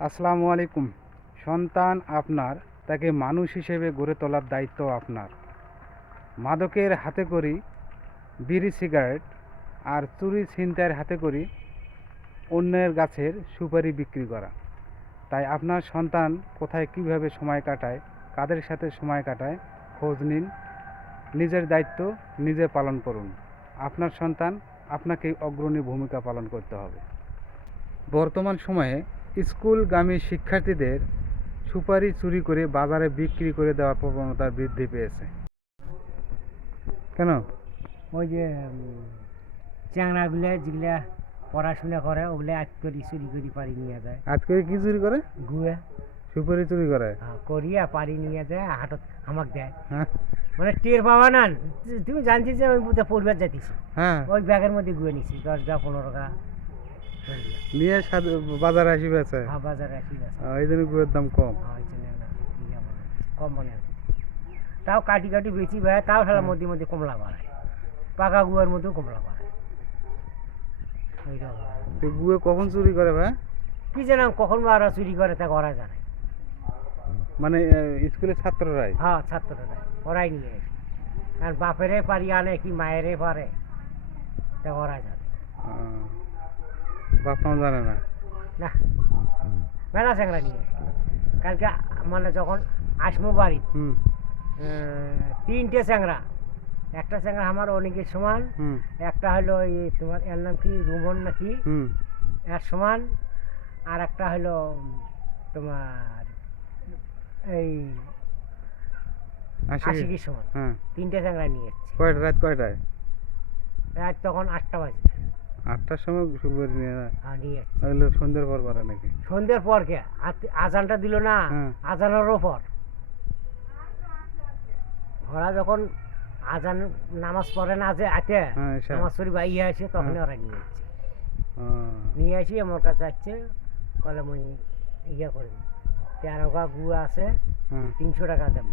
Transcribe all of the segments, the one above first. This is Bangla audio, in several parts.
আসসালামু আলাইকুম। সন্তান আপনার, তাকে মানুষ হিসেবে গড়ে তোলার দায়িত্ব আপনার। মাদকের হাতে করি, বিড়ি সিগারেট আর চুরি ছিনতাইয়ের হাতে করি, অন্যের গাছের সুপারি বিক্রি করা। তাই আপনার সন্তান কোথায় কীভাবে সময় কাটায়, কাদের সাথে সময় কাটায়, খোঁজ নিন। নিজের দায়িত্ব নিজে পালন করুন। আপনার সন্তান আপনাকেই অগ্রণী ভূমিকা পালন করতে হবে। বর্তমান সময়ে স্কুলগামী শিক্ষার্থীদের সুপারি চুরি করে বাজারে বিক্রি করে দেওয়ার প্রবণতা বৃদ্ধি পেয়েছে। কেন? ওই যে চ্যাংড়াগুলো যেগুলা পড়াশোনা করে ওগুলো আজ করি চুরি করি পারি নিয়ে যায়। আজকে কি চুরি করে? গুয়ে। সুপারি চুরি করে? করিয়া পারি নিয়ে যায় হাটত হামাক দেয়। হ্যাঁ। মানে টের পাওয়া না তুমি জানছিস যে আমি পরিবার যাইতেছি। হ্যাঁ। ওই ব্যাগের মধ্যে গুয়ে নিছি দশ গা পনেরো গা। নিয়ে বাজারে আসি বেছে হ্যাঁ বাজারে আসি গেছে এই জন্য গুয়ের দাম কম। হ্যাঁ কম মনে তাও কাটি কাটি বেশি ভাই তাও সালা মধ্যে মধ্যে কমলা বাড়ায়। পাকা গুয়ার মধ্যেও কমলা বাড়ায়। ওইটা গুয়ে কখন চুরি করে ভাই? কি জানাম কখন বা চুরি করে তা ওরা জানে। মানে স্কুলের ছাত্ররাই? হ্যাঁ ছাত্ররা ওরাই নিয়ে আসে। আর বাপেরে পারি আনে কি মায়েরে পারে তা ওরা জানে। বাপ মা জানে না। না। মেলা চ্যাংরা নিয়ে। কালকে মানে যখন আসমো বাড়ি তিনটে চ্যাংরা একটা চ্যাংরা আমার অনেকের সমান একটা হলো এই তোমার এর নাম কি? রুমন নাকি? এর সমান আর একটা হলো তোমার এই আসি আশিকির সমান। হ্যাঁ। তিনটে চ্যাংরা নিয়ে এসছে। কয়টা? রাত কয়টায়? রাত তখন আটটা বাজে। আটটার সময় নিয়ে হ্যাঁ নিয়ে ওগুলো সন্ধ্যের পর করে নাকি? সন্ধ্যের পর কে? আজানটা দিল না? হ্যাঁ। আজানেরও পর ওরা যখন আজান নামাজ পড়ে না যে আতে হ্যাঁ নামাজ শরীফ আইয়া আসে তখন হ্যাঁ। ওরা নিয়ে যাচ্ছে। নিয়ে আসি আমার কাছে আসছে বলে মুই ইয়া করি। তেরো গা গুয়া আছে তিনশো টাকা দাম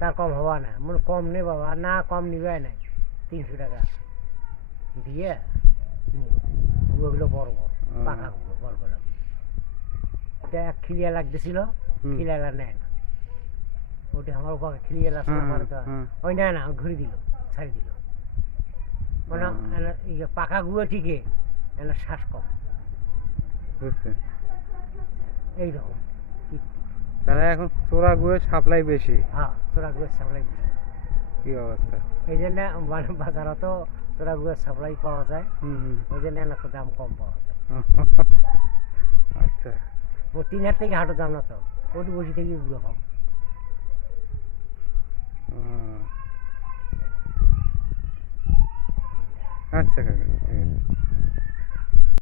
তার কম হওয়া না। মনে কম নেই বাবা না কম নিবে না তিনশো টাকা। দিয়ে গুয়োগুলো বড় বড় আহ। পাকা গুলো বড় বড়। এটা এক খিলিয়া লাগতেছিল। খিলিয়ালা নেয় না। ওটা আমার উপর খিলিয়ালা। ওই নেয় না ঘুরে দিল ছাড়ি দিল। মানে পাকা গুঁড়ো ঠিকই এনে শ্বাস কম। এইরকম তারা এখন চোরা গুয়ে সাপ্লাই বেশি। হ্যাঁ চোরা গুঁড়ো সাপ্লাই কি অবস্থা? এই জন্য মানে বাজারত চোরা গুঁড়ো সাপ্লাই পাওয়া যায়। ওই জন্য এনে দাম কম পাওয়া যায়। আচ্ছা। ও তিন হাজার থেকে হাঁটো দাম না তো। ওটি বসে থেকে গুঁড়ো কম। আচ্ছা কাকা